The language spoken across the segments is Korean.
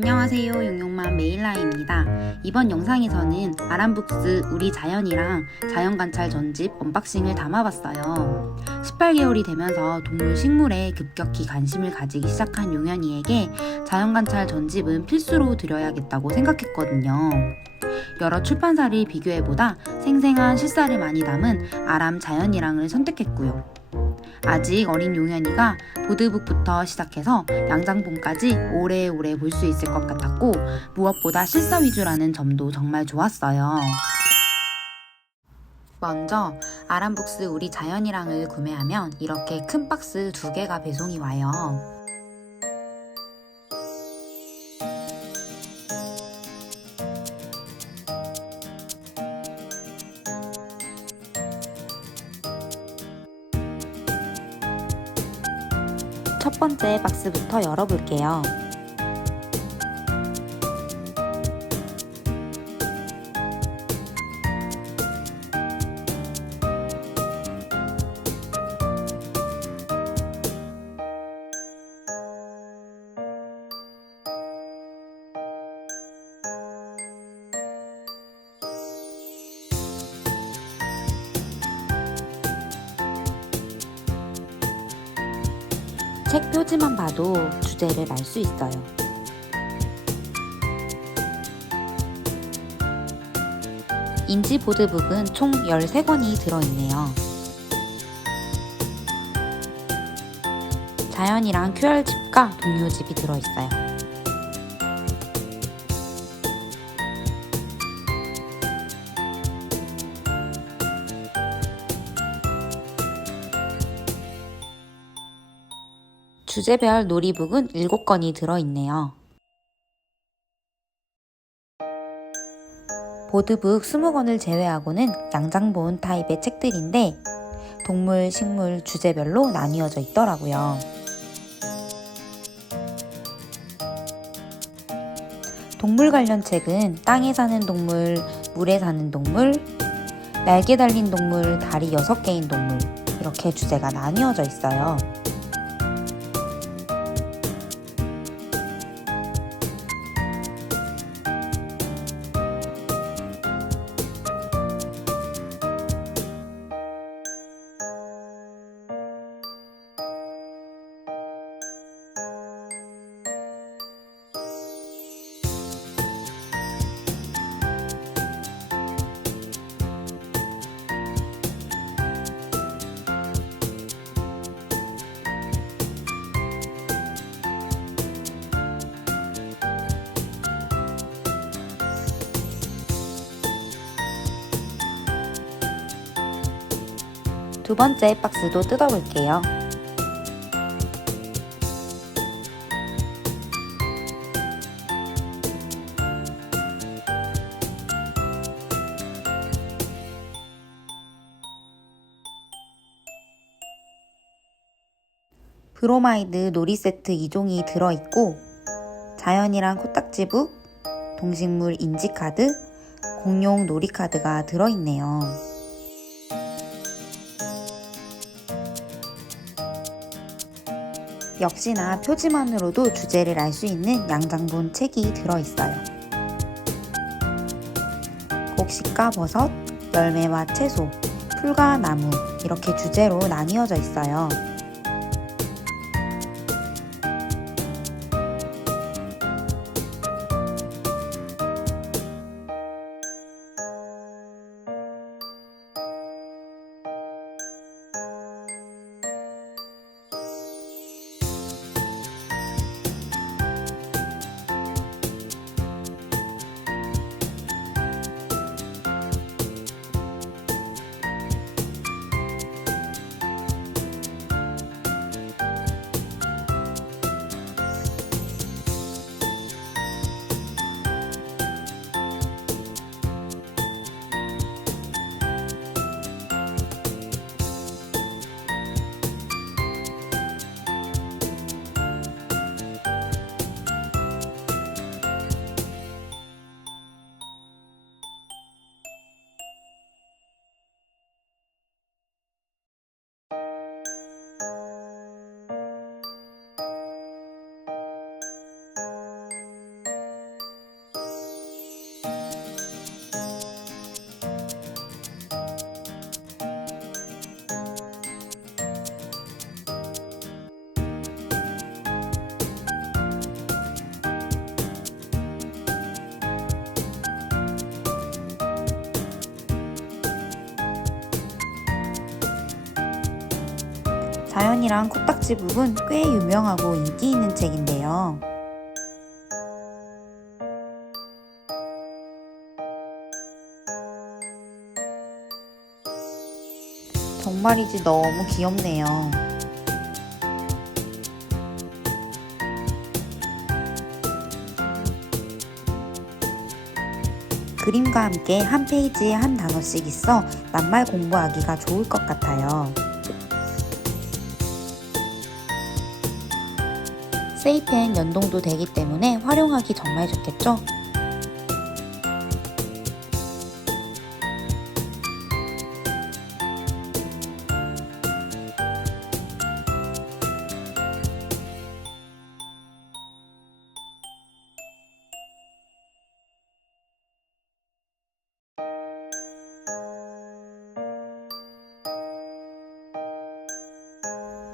안녕하세요 용용맘 메일라입니다. 이번 영상에서는 아람북스 우리 자연이랑 자연관찰 전집 언박싱을 담아봤어요. 18개월이 되면서 동물 식물에 급격히 관심을 가지기 시작한 용현이에게 자연관찰 전집은 필수로 드려야겠다고 생각했거든요. 여러 출판사를 비교해보다 생생한 실사를 많이 담은 아람 자연이랑을 선택했고요 아직 어린 용현이가 보드북부터 시작해서 양장본까지 오래오래 볼 수 있을 것 같았고 무엇보다 실사 위주라는 점도 정말 좋았어요. 먼저 아람북스 우리 자연이랑을 구매하면 이렇게 큰 박스 두 개가 배송이 와요. 번째 박스부터 열어볼게요. 책 표지만 봐도 주제를 알 수 있어요. 인지 보드북은 총 13권이 들어있네요. 자연이랑 QR집과 동료집이 들어있어요. 주제별 놀이북은 7권이 들어있네요. 보드북 20권을 제외하고는 양장본 타입의 책들인데 동물, 식물, 주제별로 나뉘어져 있더라고요. 동물 관련 책은 땅에 사는 동물, 물에 사는 동물, 날개 달린 동물, 다리 6개인 동물 이렇게 주제가 나뉘어져 있어요. 두 번째 박스도 뜯어볼게요. 브로마이드 놀이 세트 2종이 들어있고 자연이랑 코딱지북, 동식물 인지카드, 공룡 놀이카드가 들어있네요. 역시나 표지만으로도 주제를 알 수 있는 양장본 책이 들어있어요. 곡식과 버섯, 열매와 채소, 풀과 나무 이렇게 주제로 나뉘어져 있어요. 자연이랑 코딱지 북은 꽤 유명하고 인기 있는 책인데요. 정말이지 너무 귀엽네요. 그림과 함께 한 페이지에 한 단어씩 있어 낱말 공부하기가 좋을 것 같아요. 세이펜 연동도 되기 때문에 활용하기 정말 좋겠죠?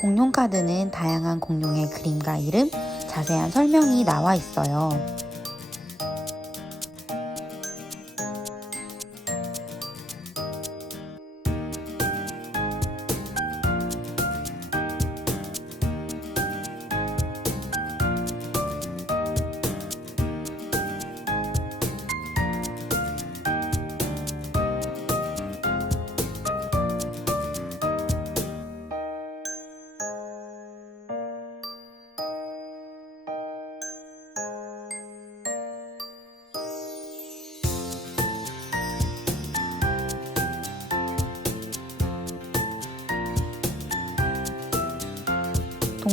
공룡 카드는 다양한 공룡의 그림과 이름, 자세한 설명이 나와 있어요.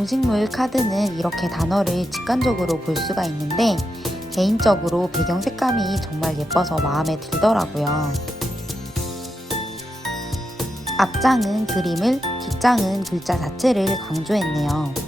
동식물 카드는 이렇게 단어를 직관적으로 볼 수가 있는데 개인적으로 배경 색감이 정말 예뻐서 마음에 들더라고요. 앞장은 그림을, 뒷장은 글자 자체를 강조했네요.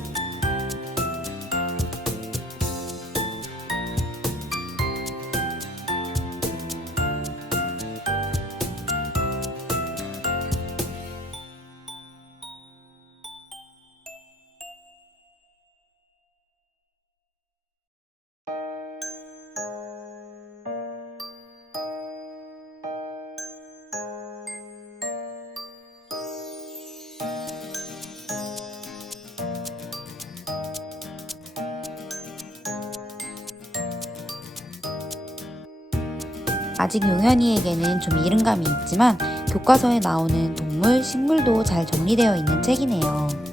아직 용현이에게는 좀 이른감이 있지만 교과서에 나오는 동물, 식물도 잘 정리되어 있는 책이네요.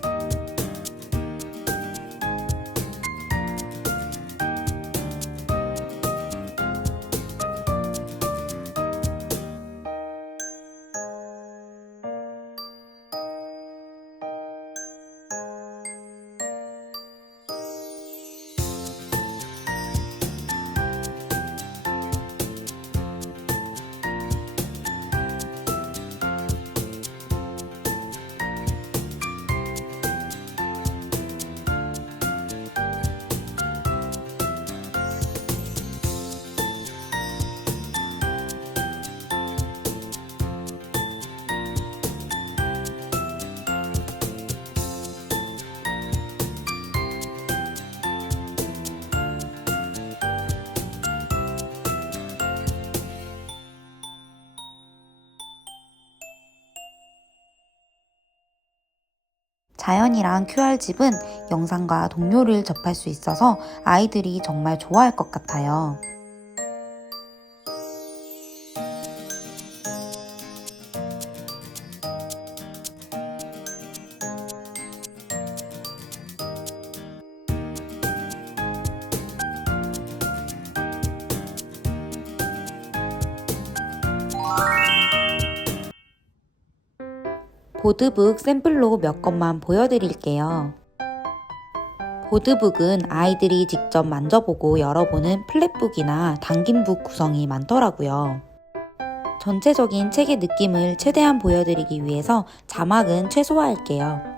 자연이랑 QR집은 영상과 동료를 접할 수 있어서 아이들이 정말 좋아할 것 같아요. 보드북 샘플로 몇 것만 보여드릴게요. 보드북은 아이들이 직접 만져보고 열어보는 플랫북이나 당긴북 구성이 많더라고요. 전체적인 책의 느낌을 최대한 보여드리기 위해서 자막은 최소화할게요.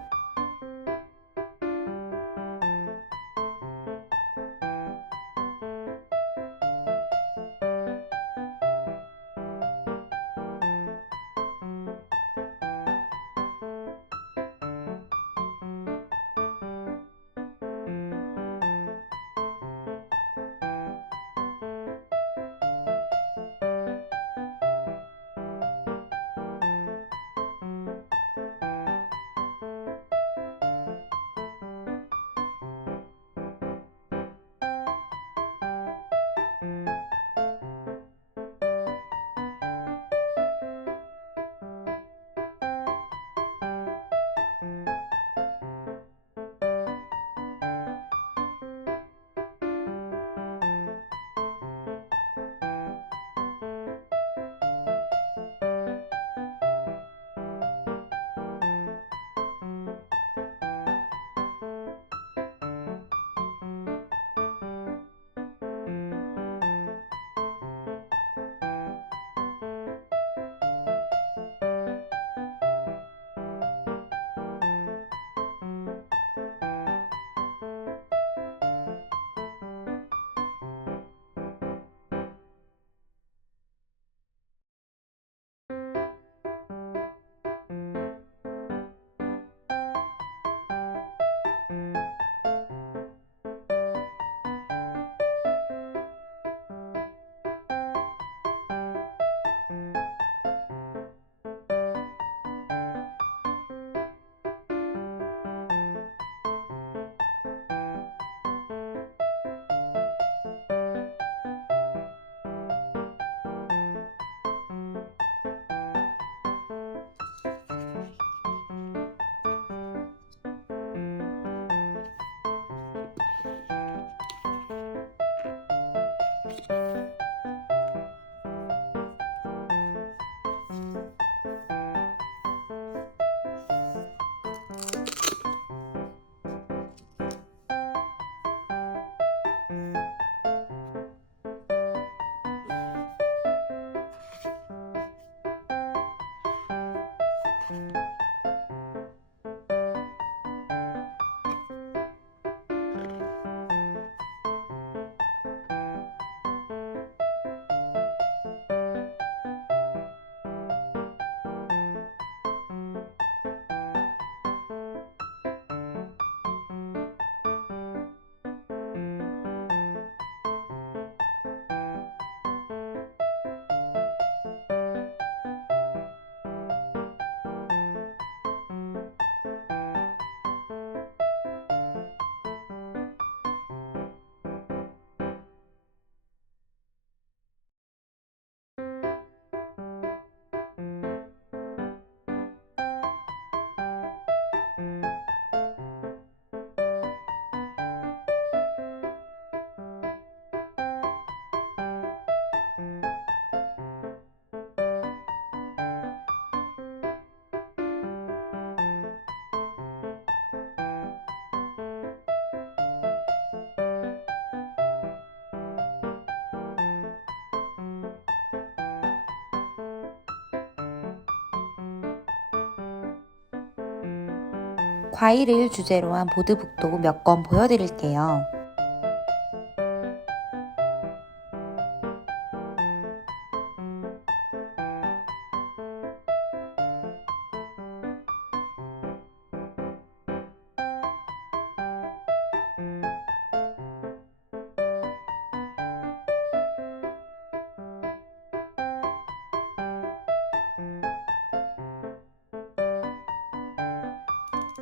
과일을 주제로 한 보드북도 몇 권 보여드릴게요.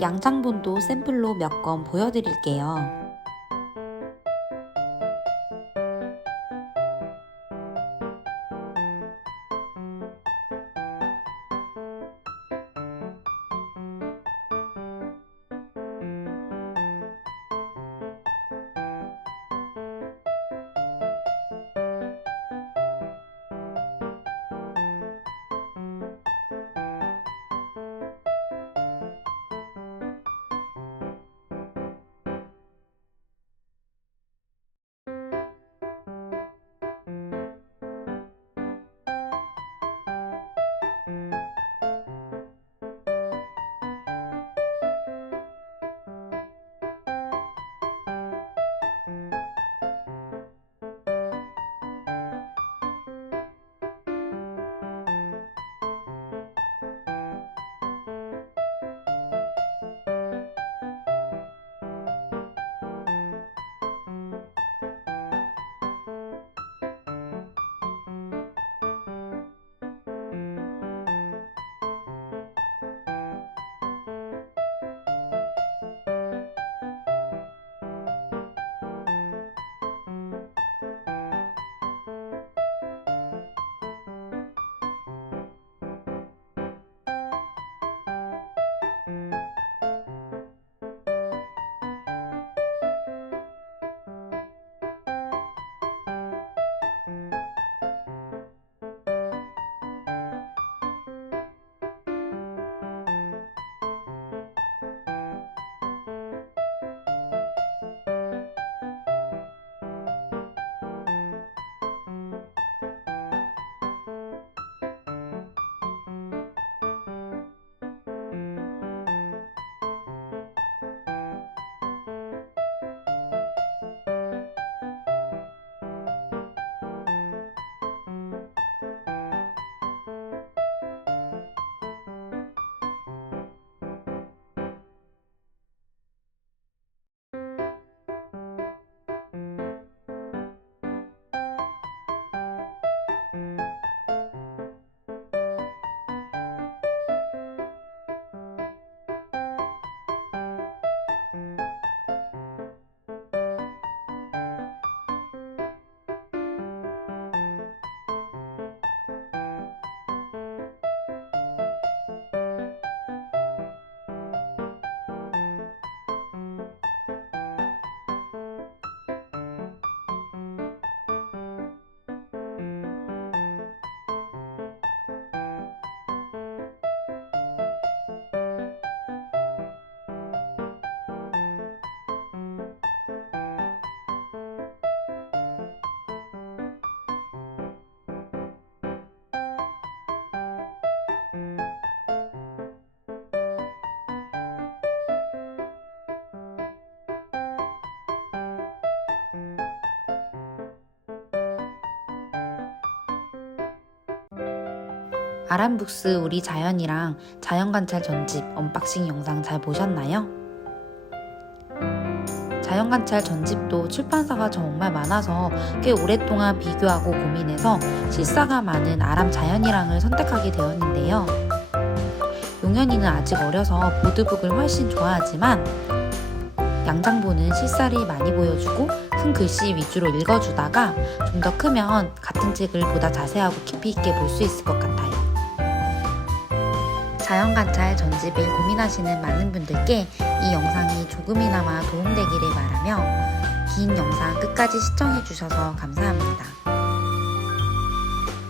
양장본도 샘플로 몇권 보여드릴게요. 아람북스 우리 자연이랑 자연관찰 전집 언박싱 영상 잘 보셨나요? 자연관찰 전집도 출판사가 정말 많아서 꽤 오랫동안 비교하고 고민해서 실사가 많은 아람 자연이랑을 선택하게 되었는데요. 용현이는 아직 어려서 보드북을 훨씬 좋아하지만 양장본은 실사를 많이 보여주고 큰 글씨 위주로 읽어주다가 좀 더 크면 같은 책을 보다 자세하고 깊이 있게 볼 수 있을 것 같아요. 자연관찰 전집을 고민하시는 많은 분들께 이 영상이 조금이나마 도움되기를 바라며 긴 영상 끝까지 시청해주셔서 감사합니다.